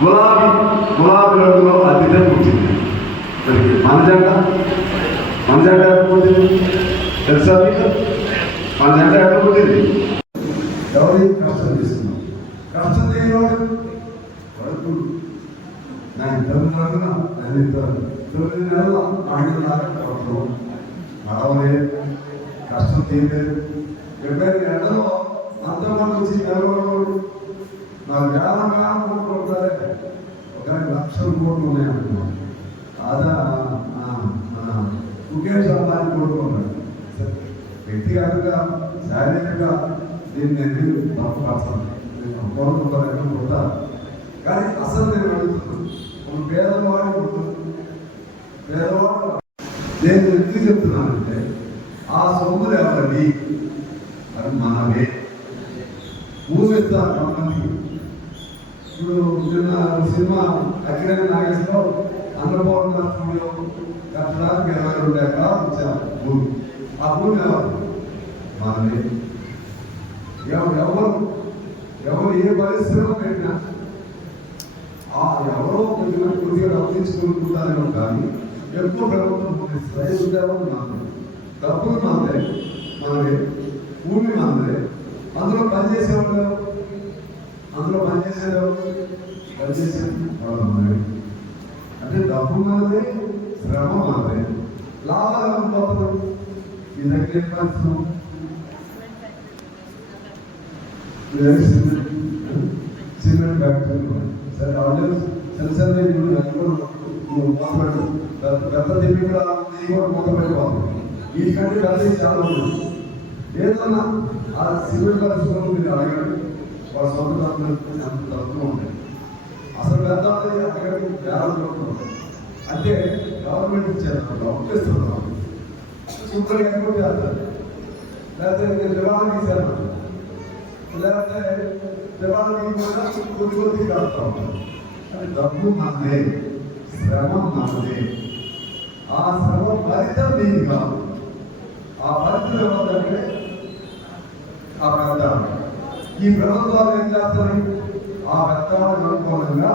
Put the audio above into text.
గులాబీ గులాబీ రంగులో అతిథం పుట్టింది మరి మన జెండ మన ఎక్కడ పుట్టింది తెలుసా మీకు? మన జెండ ఎక్కడ పుట్టింది ఎవరి కష్టం చేస్తున్నాం కష్టం చేయవాడు వరకు నేను తొమ్మిది నెలల నేను తొమ్మిది నెలల మహిళలాగా కష్టం నడవలే కష్టం తీయలేదు ఎప్పుడైనా నెలలో అంతమంది వచ్చి నిలబడవాడు నాకు వేల వేల కోట్లు ఉంటారే ఒక లక్షల కోట్లు ఉన్నాయనుకున్నాను. అదా ముఖేష్ అంబానీ కోరుకున్నాడు వ్యక్తిగతంగా శారీరకంగా దీన్ని నేను బలపరచాను నేను కోరుకుంటాను కూడా కానీ అసలు నేను అడుగుతున్నాను ఒక పేదవాడు పేదవాడు నేను ఎందుకు చెప్తున్నానంటే ఆ సొమ్ములు ఎవరండి అది మనమే ఊహిస్తారు కొంతమందికి ఇప్పుడు నిన్న సినిమా అఖిలని నాగేశ్వరరావు చంద్రబాబు స్టూడియో కట్టడానికి ఇరవై రెండు ఎకరాలు ఇచ్చారు భూమి ఆ భూమి ఎవరు? మనమే ఎవరు ఎవరు? ఏ పరిశ్రమ పెట్టినా ఆ ఎవరో? కొద్దిగా కొద్దిగా రక్షించుకుంటున్నారేమో కానీ ఎక్కువ ప్రభుత్వం రైతు ఉద్యోగం మనదే డబ్బులు మనదే మనదే భూమి మనదే అందులో పనిచేసేవాళ్ళు అందులో పనిచేసేవాళ్ళు పనిచేసే వాళ్ళు మనమే అంటే డబ్బు మనదే శ్రమ మనదే లాభాలు అనుకోవడం మీ దగ్గర ఏం పరిశ్రమ సిమెంట్ ఫ్యాక్టరీ సరే వాళ్ళు చిన్న చిన్న ఇల్లు మూతపెట్టు పెద్ద తిప్పి కూడా ఇది కూడా మూతపెట్టుకోవాలి వీటికంటే పెద్ద చాలా ఉంది ఏదన్నా ఆ సిమెంట్ పరిశ్రమ మీరు అడగండి వాళ్ళ సొంత డబ్బులు ఎంత డబ్బులు ఉంటాయి అసలు పెద్ద అక్కడికి వేల కోట్లు ఉంటాయి అంటే గవర్నమెంట్ ఇచ్చారు డబ్బు ఇస్తున్నాం సూపర్ ఎక్కువ చేస్తారు లేకపోతే నేను దివాణం లేకపోతే దివాణం కూడా కొద్ది కొద్ది అది డబ్బు మనదే శ్రమ మనదే ఆ శ్రమ ఫలితం నీది కాదు. ఆ ఫలితం ఏమంటే ఆ పెద్ద ఈ ప్రభుత్వాలు ఏం చేస్తారు ఆ పెద్దవాళ్ళకి అనుకూలంగా